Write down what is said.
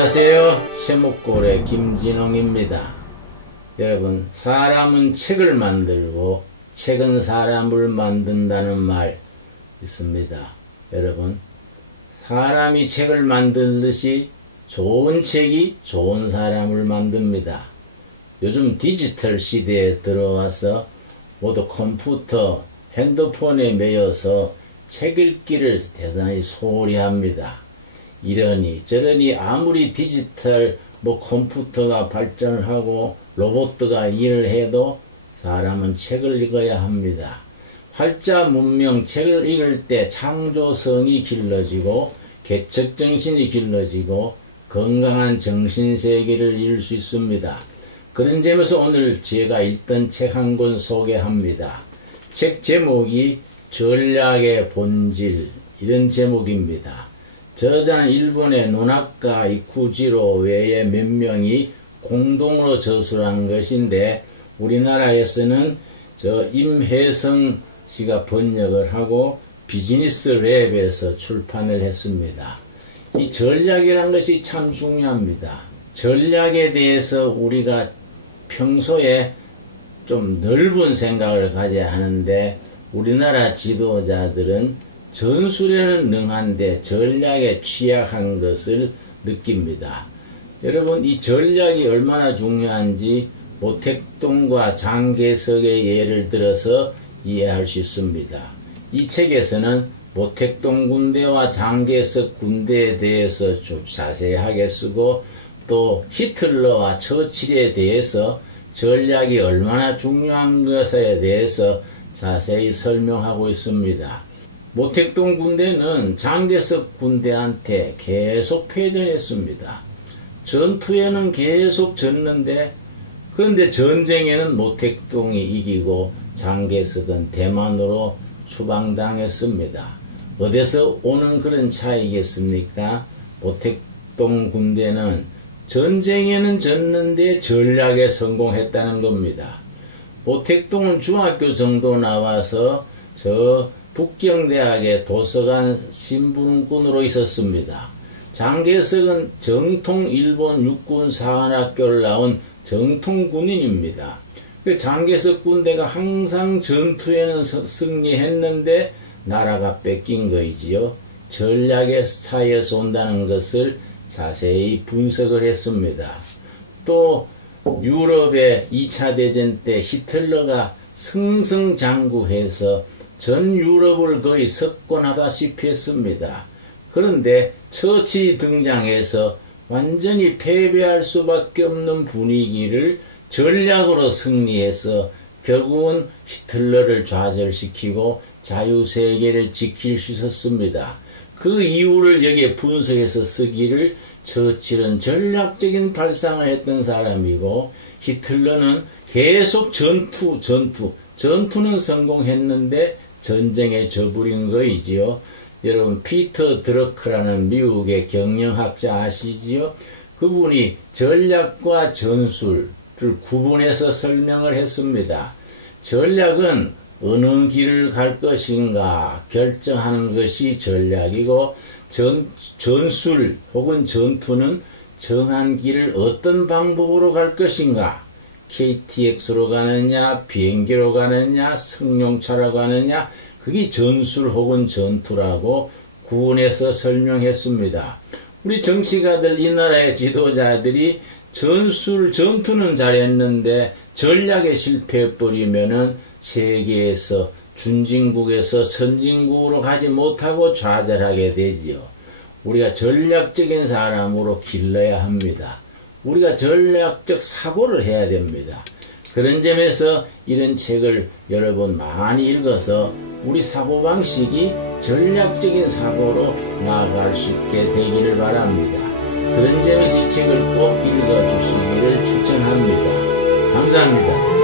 안녕하세요. 쇠목골의 김진홍입니다. 여러분, 사람은 책을 만들고 책은 사람을 만든다는 말 있습니다. 여러분, 사람이 책을 만들듯이 좋은 책이 좋은 사람을 만듭니다. 요즘 디지털 시대에 들어와서 모두 컴퓨터, 핸드폰에 매여서 책 읽기를 대단히 소홀히 합니다. 이러니 저러니 아무리 디지털 컴퓨터가 발전을 하고 로봇가 일을 해도 사람은 책을 읽어야 합니다. 활자 문명 책을 읽을 때 창조성이 길러지고 개척정신이 길러지고 건강한 정신세계를 이룰 수 있습니다. 그런 점에서 오늘 제가 읽던 책 한 권 소개합니다. 책 제목이 전략의 본질, 이런 제목입니다. 저자는 일본의 논학가 이쿠지로 외에 몇 명이 공동으로 저술한 것인데 우리나라에서는 임혜성 씨가 번역을 하고 비즈니스 랩에서 출판을 했습니다. 이 전략이란 것이 참 중요합니다. 전략에 대해서 우리가 평소에 좀 넓은 생각을 가져야 하는데 우리나라 지도자들은 전술에는 능한데 전략에 취약한 것을 느낍니다. 여러분, 이 전략이 얼마나 중요한지 모택동과 장개석의 예를 들어서 이해할 수 있습니다. 이 책에서는 모택동 군대와 장개석 군대에 대해서 좀 자세하게 쓰고 또 히틀러와 처칠에 대해서 전략이 얼마나 중요한 것에 대해서 자세히 설명하고 있습니다. 모택동 군대는 장개석 군대한테 계속 패전했습니다. 전투에는 계속 졌는데 그런데 전쟁에는 모택동이 이기고 장개석은 대만으로 추방당했습니다. 어디서 오는 그런 차이겠습니까? 모택동 군대는 전쟁에는 졌는데 전략에 성공했다는 겁니다. 모택동은 중학교 정도 나와서 북경대학의 도서관 신분군으로 있었습니다. 장개석은 정통 일본 육군 사관학교를 나온 정통 군인입니다. 장개석 군대가 항상 전투에는 승리했는데 나라가 뺏긴 거이지요. 전략의 차이에서 온다는 것을 자세히 분석을 했습니다. 또 유럽의 2차 대전 때 히틀러가 승승장구해서 전 유럽을 거의 석권하다시피 했습니다. 그런데 처치 등장해서 완전히 패배할 수밖에 없는 분위기를 전략으로 승리해서 결국은 히틀러를 좌절시키고 자유세계를 지킬 수 있었습니다. 그 이유를 여기에 분석해서 쓰기를 처칠은 전략적인 발상을 했던 사람이고 히틀러는 계속 전투는 성공했는데 전쟁에 져버린 거이지요. 여러분, 피터 드러크라는 미국의 경영학자 아시지요? 그분이 전략과 전술을 구분해서 설명을 했습니다. 전략은 어느 길을 갈 것인가 결정하는 것이 전략이고 전술 혹은 전투는 정한 길을 어떤 방법으로 갈 것인가, KTX로 가느냐, 비행기로 가느냐, 승용차로 가느냐, 그게 전술 혹은 전투라고 구분해서 설명했습니다. 우리 정치가들, 이 나라의 지도자들이 전투는 잘했는데 전략에 실패해버리면은 세계에서 준진국에서 선진국으로 가지 못하고 좌절하게 되지요. 우리가 전략적인 사람으로 길러야 합니다. 우리가 전략적 사고를 해야 됩니다. 그런 점에서 이런 책을 여러 번 많이 읽어서 우리 사고방식이 전략적인 사고로 나아갈 수 있게 되기를 바랍니다. 그런 점에서 이 책을 꼭 읽어주시기를 추천합니다. 감사합니다.